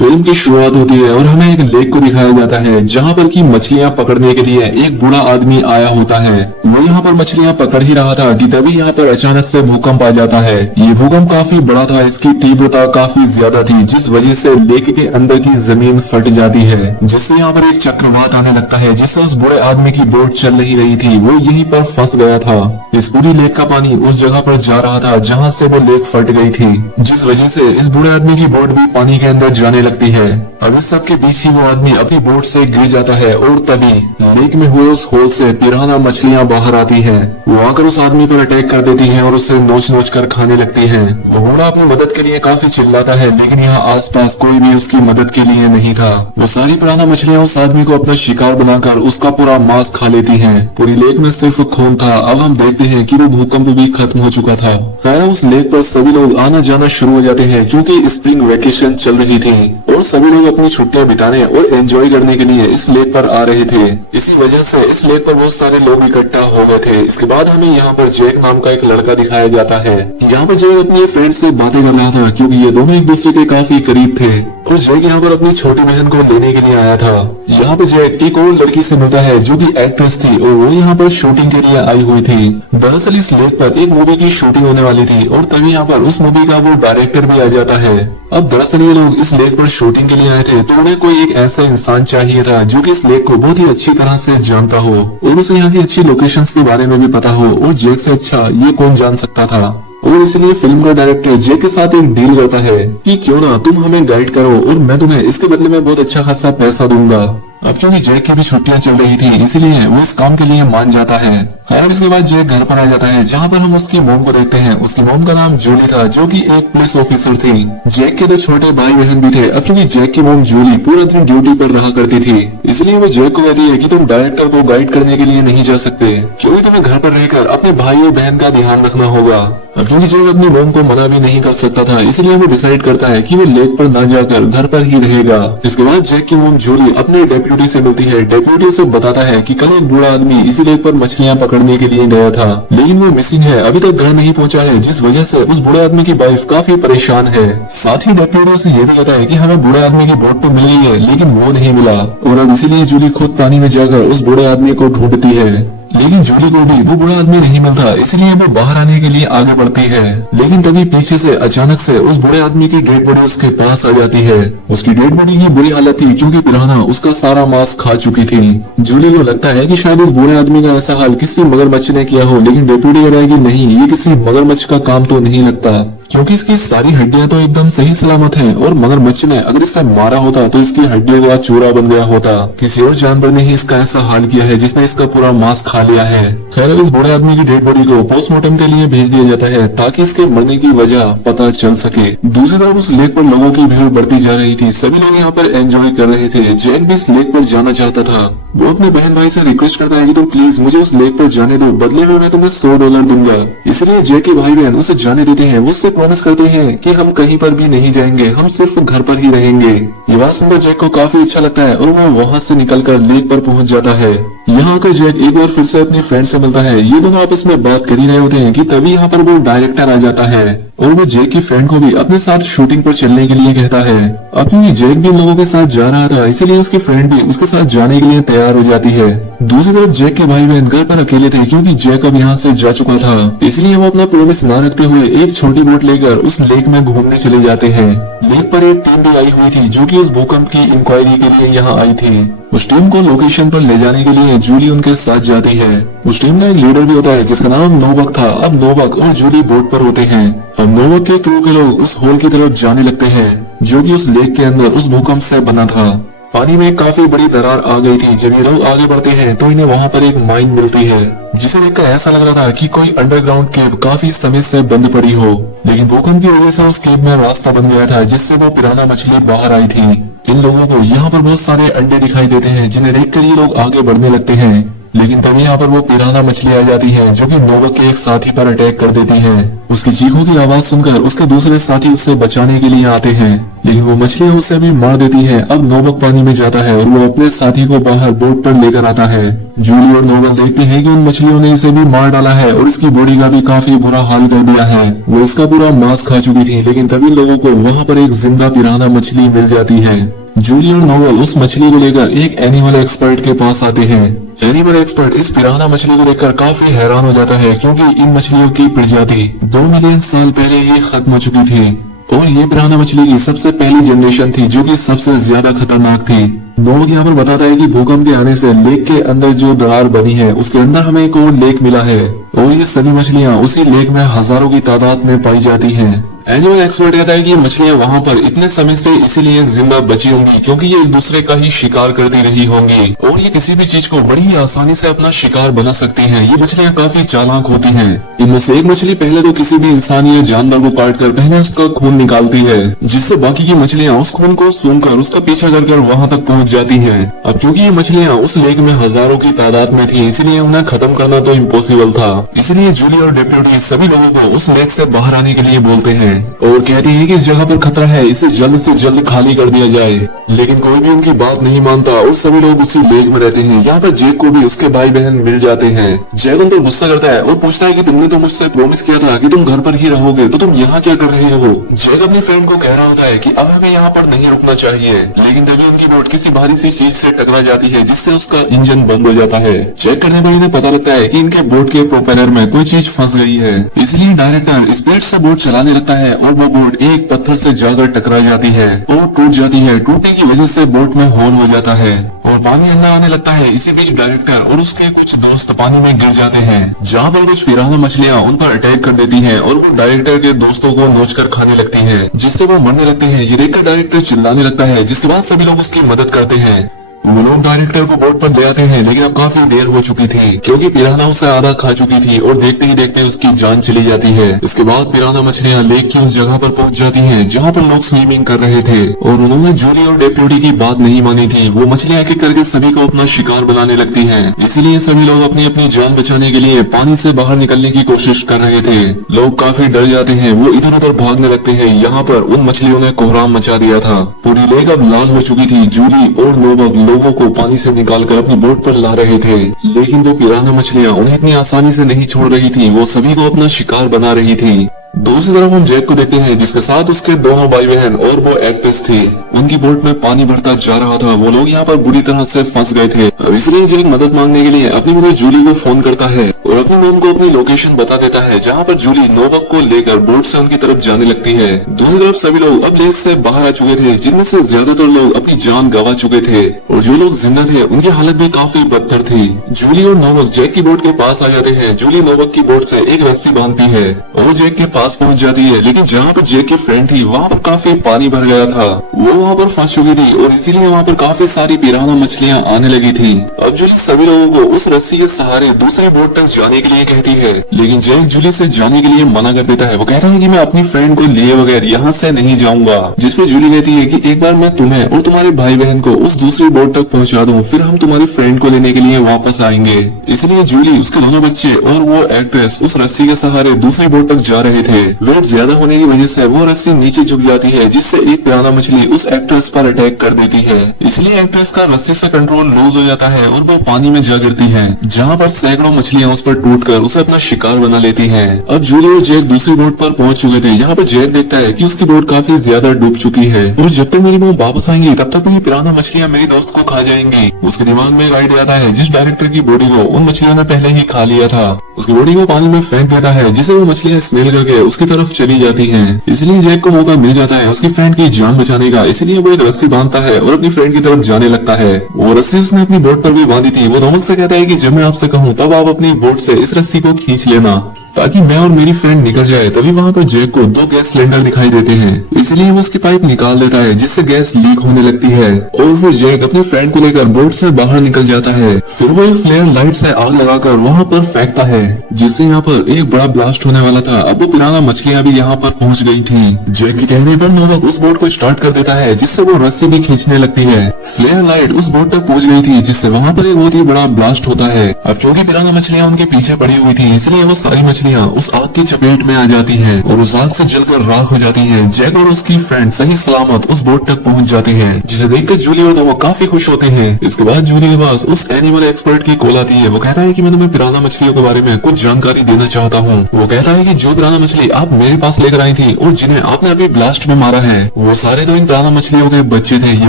Film की शुरुआत होती है और हमें एक लेक को दिखाया जाता है जहाँ पर की मछलियाँ पकड़ने के लिए एक बूढ़ा आदमी आया होता है। वो यहाँ पर मछलियाँ पकड़ ही रहा था कि तभी यहाँ पर अचानक से भूकंप आ जाता है। ये भूकंप काफी बड़ा था, इसकी तीव्रता काफी ज्यादा थी, जिस वजह से लेक के अंदर की जमीन फट जाती है, जिससे यहाँ पर एक चक्रवात आने लगता है, जिससे उस बूढ़े आदमी की बोट चल नहीं रही थी, वो यहीं पर फंस गया था। इस पूरी लेक का पानी उस जगह पर जा रहा था जहाँ से वो लेक फट गई थी, जिस वजह से इस बूढ़े आदमी की बोट भी पानी के अंदर जाने लगती है। अब इस सब के बीच ही वो आदमी अपनी बोट से गिर जाता है और तभी लेक में हुए उस होल से पिराना मछलियाँ बाहर आती है। वो आकर उस आदमी पर अटैक कर देती है और उसे नोच नोच कर खाने लगती है। वो बूढ़ा अपनी मदद के लिए काफी चिल्लाता है, लेकिन यहाँ आसपास कोई भी उसकी मदद के लिए नहीं था। वो सारी पिराना मछलियाँ उस आदमी को अपना शिकार बनाकर उसका पूरा मांस खा लेती है। पूरी लेक में सिर्फ खून था। अब हम देखते हैं कि वो भूकंप भी खत्म हो चुका था। खैर उस लेक पर सभी लोग आना जाना शुरू हो जाते हैं क्योंकि स्प्रिंग वेकेशन चल रही थी और सभी लोग अपनी छुट्टियां बिताने और एंजॉय करने के लिए इस लेक पर आ रहे थे। इसी वजह से इस लेक पर बहुत सारे लोग इकट्ठा हो गए थे। इसके बाद हमें यहाँ पर जैक नाम का एक लड़का दिखाया जाता है। यहाँ पर जैक अपनी फ्रेंड से बातें कर रहा था क्योंकि ये दोनों एक दूसरे के काफी करीब थे और जैक यहाँ पर अपनी छोटी बहन को लेने के लिए आया था। यहाँ पर जैक एक और लड़की से मिलता है जो कि एक्ट्रेस थी और वो यहाँ पर शूटिंग के लिए आई हुई थी। दरअसल इस लेक पर एक मूवी की शूटिंग होने वाली थी और तभी यहाँ पर उस मूवी का वो डायरेक्टर भी आ जाता है। अब दरअसल ये लोग इस लेक पर शूटिंग के लिए आए थे, तो उन्हें कोई एक ऐसा इंसान चाहिए था जो कि इस लेक को बहुत ही अच्छी तरह से जानता हो और उसे यहाँ की अच्छी लोकेशंस के बारे में भी पता हो, और जैक से अच्छा ये कौन जान सकता था। और इसलिए फिल्म का डायरेक्टर जैक के साथ एक डील करता है कि क्यों ना तुम हमें गाइड करो और मैं तुम्हें इसके बदले में बहुत अच्छा खासा पैसा दूंगा। अब क्योंकि जैक की भी छुट्टियां चल रही थी, इसीलिए वो इस काम के लिए मान जाता है। खैर इसके बाद जैक घर पर आ जाता है जहाँ पर हम उसकी मोम को देखते हैं। उसकी मोम का नाम जूली था जो कि एक पुलिस ऑफिसर थी। जैक के 2 छोटे भाई बहन भी थे। अब क्योंकि जैक की मोम जूली पूरा दिन ड्यूटी पर रहा करती थी, इसलिए वो जैक को कहती है कि तुम डायरेक्टर को गाइड करने के लिए नहीं जा सकते क्योंकि तुम्हें घर पर रहकर अपने भाई और बहन का ध्यान रखना होगा। अब क्योंकि जैक अपनी मोम को मना भी नहीं कर सकता था, इसलिए वो डिसाइड करता है कि वो लेक पर ना जाकर घर पर ही रहेगा। इसके बाद जैक की मोम जूली अपने डेप्यूटी से मिलती है। डेप्यूटी उसे बताता है कि कल एक बूढ़ा आदमी इसी लेक पर मछलियाँ पकड़ने के लिए गया था, लेकिन वो मिसिंग है, अभी तक घर नहीं पहुंचा है, जिस वजह से उस बूढ़े आदमी की वाइफ काफी परेशान है। साथ ही डेप्यूटी उसे ये भी कहता है कि हमें बूढ़े आदमी की बोट तो मिल गई है, लेकिन वो नहीं मिला, और अब इसीलिए जूली खुद पानी में जाकर उस बूढ़े आदमी को ढूंढती है। लेकिन जूली को भी वो बूढ़ा आदमी नहीं मिलता, इसलिए वो बाहर आने के लिए आगे बढ़ती है। लेकिन तभी पीछे से अचानक से उस बूढ़े आदमी की डेड बॉडी उसके पास आ जाती है। उसकी डेड बॉडी की बुरी हालत थी क्योंकि पिराना उसका सारा मांस खा चुकी थी। जूली को लगता है कि शायद इस बूढ़े आदमी का ऐसा हाल किसी मगरमच्छ ने किया हो, लेकिन डेप्यूटी कह रहा है कि नहीं, ये किसी मगरमच्छ का काम तो नहीं लगता क्योंकि इसकी सारी हड्डियां तो एकदम सही सलामत हैं और मगरमच्छ ने अगर इसे मारा होता तो इसकी हड्डियों का चूरा बन गया होता। किसी और जानवर ने ही इसका ऐसा हाल किया है जिसने इसका पूरा मांस खा लिया है। खैर इस बूढ़े आदमी की डेड बॉडी को पोस्टमार्टम के लिए भेज दिया जाता है ताकि इसके मरने की वजह पता चल सके। दूसरी तरफ उस लेक पर लोगों की भीड़ बढ़ती जा रही थी। सभी लोग यहाँ पर एंजॉय कर रहे थे। जैक भी इस लेक पर जाना चाहता था। वो अपने बहन भाई से रिक्वेस्ट करता है कि तुम प्लीज मुझे उस लेक पर जाने दो, बदले में मैं तुम्हें $100 दूंगा। इसलिए जैक के भाई बहन उसे जाने देते हैं। वो उससे प्रॉमिस करते हैं कि हम कहीं पर भी नहीं जाएंगे, हम सिर्फ घर पर ही रहेंगे। ये बात सुनकर जैक को काफी अच्छा लगता है और वो वहाँ से निकलकर लेक पर पहुँच जाता है। यहाँ आकर जैक एक बार फिर से अपनी फ्रेंड से मिलता है। ये दोनों आपस में बात कर ही रहे होते हैं कि तभी यहाँ पर वो डायरेक्टर आ जाता है और वो जैक की फ्रेंड को भी अपने साथ शूटिंग पर चलने के लिए कहता है। अब क्योंकि जैक भी इन लोगों के साथ जा रहा था, इसीलिए उसकी फ्रेंड भी उसके साथ जाने के लिए तैयार हो जाती है। दूसरी तरफ जैक के भाई बहन घर पर अकेले थे क्योंकि जैक अब यहाँ से जा चुका था, इसलिए वो अपना प्रॉमिस ना रखते हुए एक छोटी बोट लेकर उस लेक में घूमने चले जाते हैं। लेक पर एक टीम भी आई हुई थी जो कि उस भूकंप की इंक्वायरी के लिए यहाँ आई थी। उस टीम को लोकेशन पर ले जाने के लिए जूली उनके साथ जाती है। उस टीम का एक लीडर भी होता है जिसका नाम नोबक था। अब नोबक और जूली बोट पर होते हैं। अब नोबक के क्रू के लोग उस होल की तरफ जाने लगते हैं जो कि उस लेक के अंदर उस भूकंप से बना था। पानी में काफी बड़ी दरार आ गई थी। जब ये लोग आगे बढ़ते हैं तो इन्हें वहाँ पर एक माइन मिलती है जिसे देखकर ऐसा लग रहा था कि कोई अंडरग्राउंड केव काफी समय से बंद पड़ी हो, लेकिन भूकंप की वजह से उस केव में रास्ता बन गया था जिससे वो पिराना मछली बाहर आई थी। इन लोगों को यहाँ पर बहुत सारे अंडे दिखाई देते हैं जिन्हें देखकर ये लोग आगे बढ़ने लगते हैं। लेकिन तभी यहाँ पर वो पिराना मछली आ जाती है जो कि नोबक के एक साथी पर अटैक कर देती है। उसकी चीखों की आवाज सुनकर उसके दूसरे साथी उससे बचाने के लिए आते हैं, लेकिन वो मछलियां उसे भी मार देती है। अब नोबक पानी में जाता है और वो अपने साथी को बाहर बोट पर लेकर आता है। जूली और नोबल देखते हैं कि उन मछलियों ने इसे भी मार डाला है और इसकी बॉडी का भी काफी बुरा हाल कर दिया है। वो इसका पूरा मांस खा चुकी थी, लेकिन तभी लोगों को वहाँ पर एक जिंदा पिराना मछली मिल जाती है। जूली और नोबल उस मछली को लेकर एक एनिमल एक्सपर्ट के पास आते हैं। एनिमल एक्सपर्ट इस पिराना मछली को देखकर काफी हैरान हो जाता है, क्योंकि इन मछलियों की प्रजाति 2 मिलियन साल पहले ही खत्म हो चुकी थी और ये पिराना मछली की सबसे पहली जनरेशन थी जो कि सबसे ज्यादा खतरनाक थी। नोबक यहाँ पर बताता है कि भूकंप के आने से लेक के अंदर जो दरार बनी है उसके अंदर हमें एक और लेक मिला है और ये सभी मछलियाँ उसी लेक में हजारों की तादाद में पाई जाती हैं। एनिमल एक्सपर्ट कहता है कि ये मछलियाँ वहाँ पर इतने समय से इसीलिए जिंदा बची होंगी क्योंकि ये एक दूसरे का ही शिकार करती रही होंगी और ये किसी भी चीज को बड़ी ही आसानी से अपना शिकार बना सकती हैं। ये मछलियाँ काफी चालाक होती हैं। इनमें से एक मछली पहले तो किसी भी इंसान या जानवर को काट कर पहले उसका खून निकालती है, जिससे बाकी की मछलियाँ उस खून को सूंघकर उसका पीछा कर वहाँ तक पहुँच जाती है। अब क्योंकि ये मछलियाँ उस लेक में हजारों की तादाद में थी, इसीलिए उन्हें खत्म करना तो इम्पॉसिबल था। इसलिए जूली और डेप्यूटी सभी लोगों को उस लेक से बाहर आने के लिए बोलते हैं और कहती है कि इस जगह पर खतरा है, इसे जल्द से जल्द खाली कर दिया जाए। लेकिन कोई भी उनकी बात नहीं मानता और सभी लोग उसी लेक में रहते हैं। यहाँ पर जैक को भी उसके भाई बहन मिल जाते हैं। जैक उन पर गुस्सा करता है और पूछता है कि तुमने तो मुझसे प्रॉमिस किया था कि तुम घर पर ही रहोगे, तो तुम यहाँ क्या कर रहे हो। जैक अपनी फ्रेंड को कह रहा होता है कि अब हमें यहाँ पर नहीं रुकना चाहिए, लेकिन तभी उनकी बोट किसी भारी सी चीज से टकरा जाती है जिससे उसका इंजन बंद हो जाता है। चेक करने पर इन्हें पता लगता है कि इनके बोट के प्रोपेलर में कोई चीज फंस गई है। इसलिए डायरेक्टर स्पीड से बोट चलाने लगता है और वो बोट एक पत्थर से जाकर टकरा जाती है और टूट जाती है। टूटने की वजह से बोट में होल हो जाता है और पानी अंदर आने लगता है। इसी बीच डायरेक्टर और उसके कुछ दोस्त पानी में गिर जाते हैं, जहाँ पर कुछ पिराना मछलियाँ उन पर अटैक कर देती हैं और वो डायरेक्टर के दोस्तों को नोचकर खाने लगती हैं, जिससे वो मरने लगते हैं। ये देखकर डायरेक्टर चिल्लाने लगता है, जिसके बाद सभी लोग उसकी मदद करते हैं। वो लोग डायरेक्टर को बोट पर ले आते हैं, लेकिन अब काफी देर हो चुकी थी क्योंकि पिराना उसे आधा खा चुकी थी और देखते ही देखते उसकी जान चली जाती है। इसके बाद पिराना मछलियाँ लेक की उस जगह पर पहुंच जाती हैं जहां पर लोग स्विमिंग कर रहे थे और उन्होंने जूली और डेप्यूटी की बात नहीं मानी थी। वो मछलियाँ एक एक करके सभी को अपना शिकार बनाने लगती है, इसीलिए सभी लोग अपनी अपनी जान बचाने के लिए पानी से बाहर निकलने की कोशिश कर रहे थे। लोग काफी डर जाते हैं, वो इधर उधर भागने लगते हैं। यहाँ पर उन मछलियों ने कोहराम मचा दिया था। पूरी लेक अब लाल हो चुकी थी। जूली और नोबक लोगों को पानी से निकालकर अपनी बोट पर ला रहे थे, लेकिन वो पिराना मछलियाँ उन्हें इतनी आसानी से नहीं छोड़ रही थी। वो सभी को अपना शिकार बना रही थी। दूसरी तरफ हम जैक को देखते हैं, जिसके साथ उसके दोनों भाई बहन और वो एक्ट्रेस थे। उनकी बोट में पानी बढ़ता जा रहा था। वो लोग यहाँ पर बुरी तरह से फंस गए थे। इसलिए जैक मदद मांगने के लिए अपनी मदर जूली को फोन करता है और अपनी मॉम को अपनी लोकेशन बता देता है, जहाँ पर जूली नोबक को लेकर बोट से उनकी तरफ जाने लगती है। दूसरी तरफ सभी लोग अब लेक से बाहर आ चुके थे, जिनमें से ज्यादातर लोग अपनी जान गंवा चुके थे और जो लोग जिंदा थे उनकी हालत भी काफी बदतर थी। जूली और नोबक जैक की बोट के पास आ जाते हैं। जूली नोबक की बोट से एक रस्सी बांधती है और जैक के पास पहुंच जाती है, लेकिन जहाँ पर जैक की फ्रेंड थी वहाँ पर काफी पानी भर गया था। वो वहाँ पर फंस चुकी थी और इसीलिए वहाँ पर काफी सारी पिराना मछलियाँ आने लगी थी। अब जूली सभी लोगों को उस रस्सी के सहारे दूसरी बोट तक जाने के लिए कहती है, लेकिन जैक जूली से जाने के लिए मना कर देता है। वो कहता है कि मैं अपनी फ्रेंड को लिए बगैर यहाँ से नहीं जाऊंगा, जिसपे जूली कहती है कि एक बार मैं तुम्हें और तुम्हारे भाई बहन को उस दूसरी बोट तक पहुँचा दूँ, फिर हम तुम्हारी फ्रेंड को लेने के लिए वापस आएंगे। इसलिए जूली, उसके दोनों बच्चे और वो एक्ट्रेस उस रस्सी के सहारे दूसरी बोट तक जा रहे थे। वेट ज्यादा होने की वजह से वो रस्सी नीचे झुक जाती है, जिससे एक पिराना मछली उस एक्ट्रेस पर अटैक कर देती है। इसलिए एक्ट्रेस का रस्सी से कंट्रोल लूज हो जाता है और वो पानी में जा गिरती है, जहाँ पर सैकड़ों मछलियाँ उस पर टूटकर उसे अपना शिकार बना लेती हैं। अब जूली और जैक दूसरी बोट पर पहुंच चुके थे। यहाँ पर जैक देखता है कि उसकी बोट काफी ज्यादा डूब चुकी है और जब तक मेरी मॉम वापस आएंगी तब तक ये पिराना मछलियाँ मेरी दोस्त को खा जाएंगी। उसके दिमाग में एक आइडिया आता है, जिस डायरेक्टर की बॉडी को उन मछलियों ने पहले ही खा लिया था, उसकी बॉडी को पानी में फेंक देता है, जिसे वो मछलियाँ स्मेल करके उसकी तरफ चली जाती हैं। इसलिए जैक को मौका मिल जाता है उसकी फ्रेंड की जान बचाने का। इसलिए वो एक रस्सी बांधता है और अपनी फ्रेंड की तरफ जाने लगता है। वो रस्सी उसने अपनी बोट पर भी बांधी थी। वो नोबक से कहता है कि जब मैं आपसे कहूँ तब आप अपनी बोट से इस रस्सी को खींच लेना। ताकि मैं और मेरी फ्रेंड निकल जाए। तभी वहाँ पर जैक को 2 गैस सिलेंडर दिखाई देते हैं, इसलिए वो उसकी पाइप निकाल देता है जिससे गैस लीक होने लगती है और फिर जैक अपनी फ्रेंड को लेकर बोट से बाहर निकल जाता है। फिर वो एक फ्लेयर लाइट से आग लगाकर वहाँ पर फेंकता है जिससे यहाँ पर एक बड़ा ब्लास्ट होने वाला था। अब वो पिराना मछलियाँ भी यहाँ पर पहुँच गई थी। जैक के कहने पर नोवाक उस बोट को स्टार्ट कर देता है जिससे वो रस्सी भी खींचने लगती है। फ्लेयर लाइट उस बोट तक पहुँच गई थी जिससे वहाँ पर एक बहुत ही बड़ा ब्लास्ट होता है। अब क्योंकि पिराना मछलियाँ उनके पीछे पड़ी हुई थी इसलिए वो सारी मछलियाँ उस आग की चपेट में आ जाती हैं और उस आग से जलकर राख हो जाती हैं। जैक और उसकी फ्रेंड सही सलामत उस बोट तक पहुंच जाते हैं जिसे देखकर जूली और वो काफी खुश होते हैं। इसके बाद जूली के पास उस एनिमल एक्सपर्ट की कॉल आती है। वो कहता है कि मैं तुम्हें पिराना मछलियों के बारे में कुछ जानकारी देना चाहता हूँ। वो कहता है कि जो पिराना मछली आप मेरे पास लेकर आई थी और जिन्हें आपने अभी ब्लास्ट में मारा है वो सारे तो इन पिराना मछलियों के बच्चे थे। ये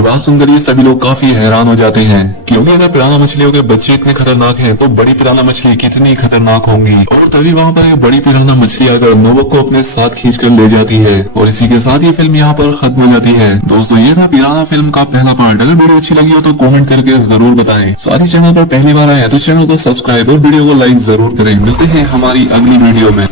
बात सुनकर ये सभी लोग काफी हैरान हो जाते हैं क्योंकि अगर पिराना मछलियों के बच्चे इतने खतरनाक हैं तो बड़ी पिराना मछली कितनी खतरनाक होंगी। और तभी वहाँ पर एक बड़ी पिराना मछली आकर नोवाक को अपने साथ खींचकर ले जाती है और इसी के साथ ये फिल्म यहाँ पर खत्म हो जाती है। दोस्तों ये था पिराना फिल्म का पहला पार्ट। अगर वीडियो अच्छी लगी हो तो कमेंट करके जरूर बताएं। साथ ही चैनल पर पहली बार आए हैं तो चैनल को सब्सक्राइब और वीडियो को लाइक जरूर करें। मिलते हैं हमारी अगली वीडियो में।